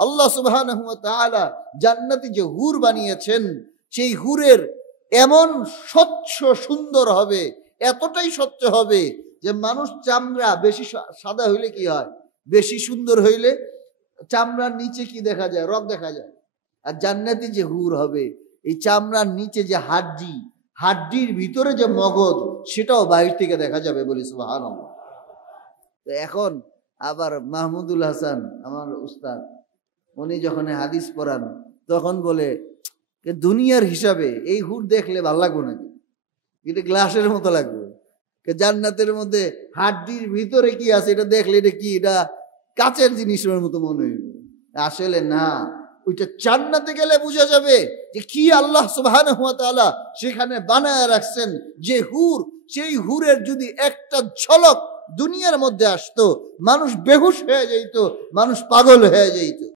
আল্লাহ সুবহানাহু ওয়া তাআলা জান্নাতি যে হুর বানিয়েছেন, সেই হুরের এমন স্বচ্ছ সুন্দর হবে, এতটাই স্বচ্ছ হবে যে মানুষ চামড়া বেশি সাদা হইলে কি হয়, বেশি সুন্দর হইলে চামড়ার নিচে কি দেখা যায়, রগ দেখা যায়। আর জান্নাতি যে হুর হবে, এই চামড়ার নিচে যে হাড্ডি, হাড্ডির ভিতরে যে মগজ, সেটাও বাইরে থেকে দেখা যাবে বলি সুবহানাল্লাহ। তো এখন আবার মাহমুদুল হাসান আমার উস্তাদ, উনি যখন হাদিস পড়ান তখন বলে দুনিয়ার হিসাবে এই হুর দেখলে ভালো লাগবে নাকি, এটা গ্লাসের মতো লাগবে। জান্নাতের মধ্যে হাড্ডির ভিতরে কি আছে এটা দেখলে এটা কি, এটা কাচের জিনিসের মতো মনে হইবে। আসলে না, ওইটা জান্নাতে গেলে বোঝা যাবে যে কি আল্লাহ সুবহানাহু ওয়া তাআলা সেখানে বানায় রাখছেন যে হুর, সেই হুরের যদি একটা ঝলক দুনিয়ার মধ্যে আসতো, মানুষ বেহুশ হয়ে যাইত, মানুষ পাগল হয়ে যাইত।